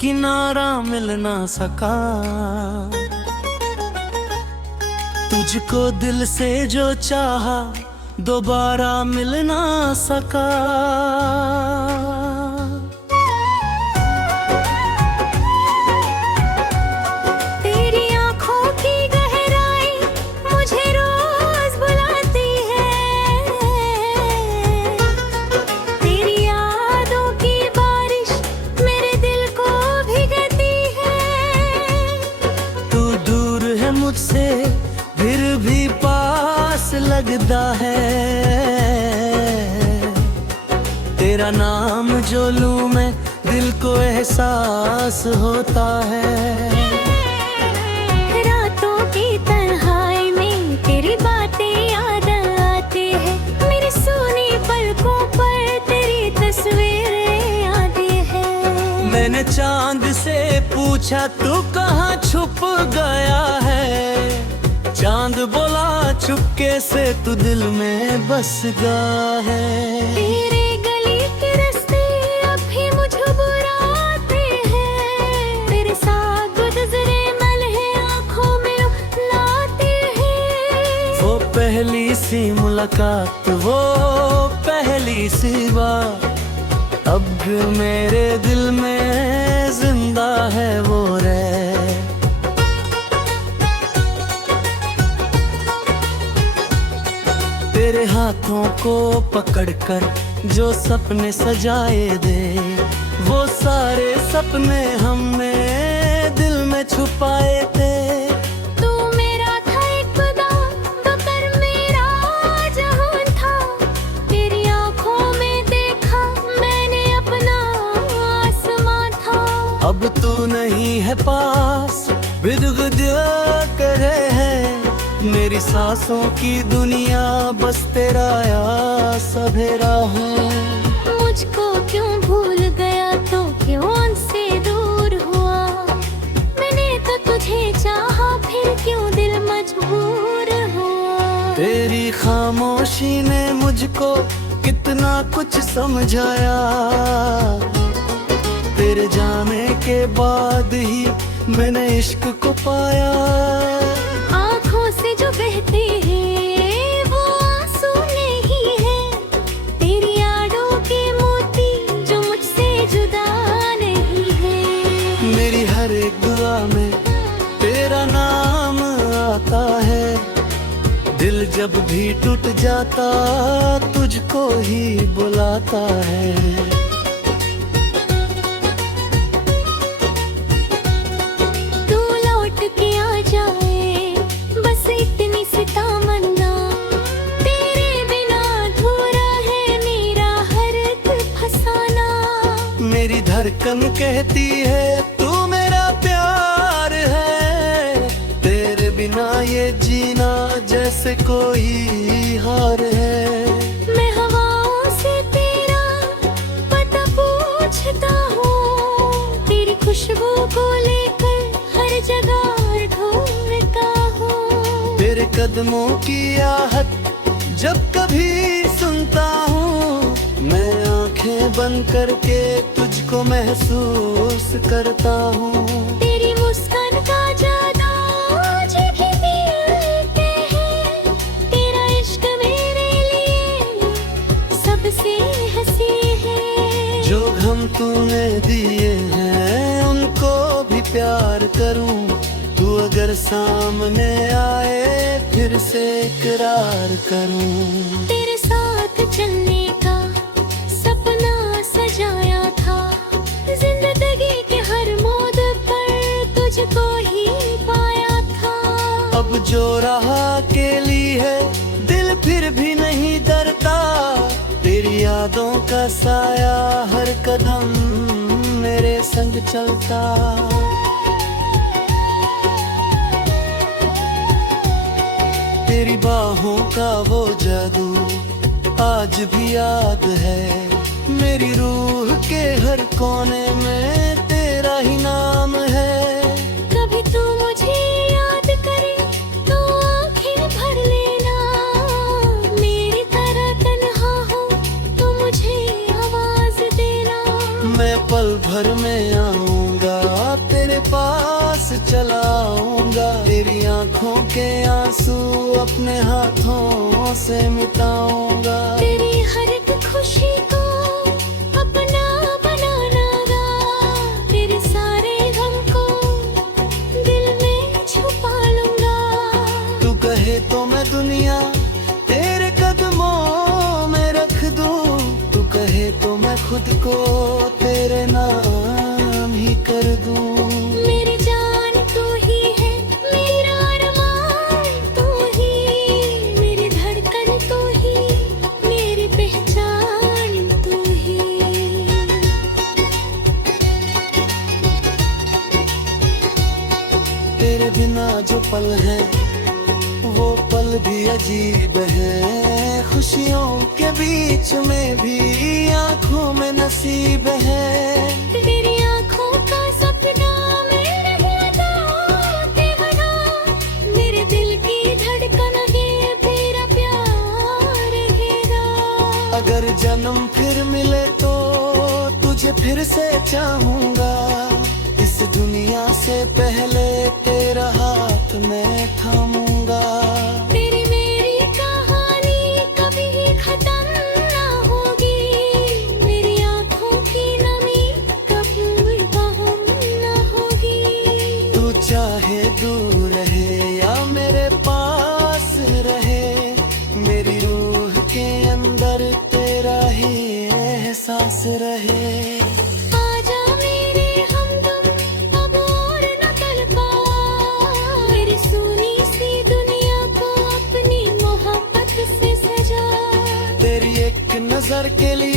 किनारा मिल ना सका। तुझको दिल से जो चाहा दोबारा मिल ना सका। तेरी आंखों की गहराई मुझे रोज बुलाती है। तेरी यादों की बारिश मेरे दिल को भिगाती है। तू दूर है मुझसे फिर भी पास लगता है। तेरा नाम जो लूं मैं दिल को एहसास होता है। रातों की तन्हाई में तेरी बातें याद आती है। मेरी सूनी पलकों पर तेरी तस्वीरें आती है। मैंने चांद से पूछा तू कहाँ छुप गया है। चांद बोला चुपके से तू दिल में बस गया है। तेरे गली के रास्ते अब भी मुझे बुलाते हैं। तेरे साथ गुजरे लम्हे आँखों में लाते हैं। वो पहली सी मुलाकात वो पहली सी बात अब मेरे दिल में जिंदा है वो रे। तेरे हाथों को पकड़कर जो सपने सजाए दे वो सारे सपने हमने दिल में छुपाए थे। तू मेरा था एक खुदा तो कर मेरा जहान था। तेरी आंखों में देखा मैंने अपना आसमां था। अब तू नहीं है पास बिदगुदिया करे है। मेरी सांसों की दुनिया बस तेरा या सवेरा है। मुझको क्यों भूल गया तो क्यों उनसे दूर हुआ। मैंने तो तुझे चाहा फिर क्यों दिल मजबूर हुआ। तेरी खामोशी ने मुझको कितना कुछ समझाया। तेरे जाने के बाद ही मैंने इश्क को पाया। आँखों से जो बहते हैं वो आंसू नहीं है। तेरी यादों के मोती जो मुझसे जुदा नहीं है। मेरी हर एक दुआ में तेरा नाम आता है। दिल जब भी टूट जाता तुझको ही बुलाता है। मेरी धड़कन कहती है तू मेरा प्यार है। तेरे बिना ये जीना जैसे कोई हार है। मैं हवाओं से तेरा पता पूछता हूँ। तेरी खुशबू को लेकर हर जगह ढूंढता हूँ। तेरे कदमों की आहट जब कभी सुनता हूँ मैं आंखें बंद करके तुझको महसूस करता हूँ। तेरी मुस्कान का जादू मुझे खींचते हैं। तेरा इश्क मेरे लिए सबसे हंसी है। जो गम तूने दिए हैं उनको भी प्यार करूँ। तू अगर सामने आए फिर से इकरार करूँ। तेरे साथ चलने का सपना सजाया था। जिंदगी के हर मोड़ पर तुझको ही पाया था। अब जो राह अकेली है दिल फिर भी नहीं डरता। तेरी यादों का साया हर कदम मेरे संग चलता। तेरी बाहों का वो जादू आज भी याद है। मेरी रूह के हर कोने में तेरा ही नाम है। कभी तू मुझे याद करे तो आंखें भर लेना। मेरी तरह तन्हा हो तो मुझे आवाज देना। मैं पल भर में आऊंगा के आंसू अपने हाथों से मिटाऊंगा। तेरी हर एक खुशी को अपना बनाना गा, तेरे सारे गम को दिल में छुपा लूंगा। तू कहे तो मैं दुनिया तेरे कदमों में रख दूं, तू कहे तो मैं खुद को तेरे नाम ही कर दूं। मेरी जान तू ही है, मेरा अरमान तू ही, मेरी धड़कन तू ही, मेरी पहचान तू ही। तेरे बिना जो पल है वो पल भी अजीब है, खुशियों के बीच में भी आंखों में नसीब है। तेरी आँखों का सपना मेरे होते बना, मेरे दिल की धड़कन है तेरा प्यार घेरा। अगर जन्म फिर मिले तो तुझे फिर से चाहूंगा, इस दुनिया से पहले तेरा हाथ मैं थामूंगा। तेरी मेरी कहानी कभी खत्म ना होगी, मेरी आँखों की नमी कभी कम ना होगी। तू चाहे दूर रहे या मेरे पास रहे, मेरी रूह के अंदर तेरा ही एहसास रहे। आजा मेरे हमदम अब और न तड़पा, मेरी सुनी सी दुनिया को अपनी मोहब्बत से सजा। तेरी एक नजर के लिए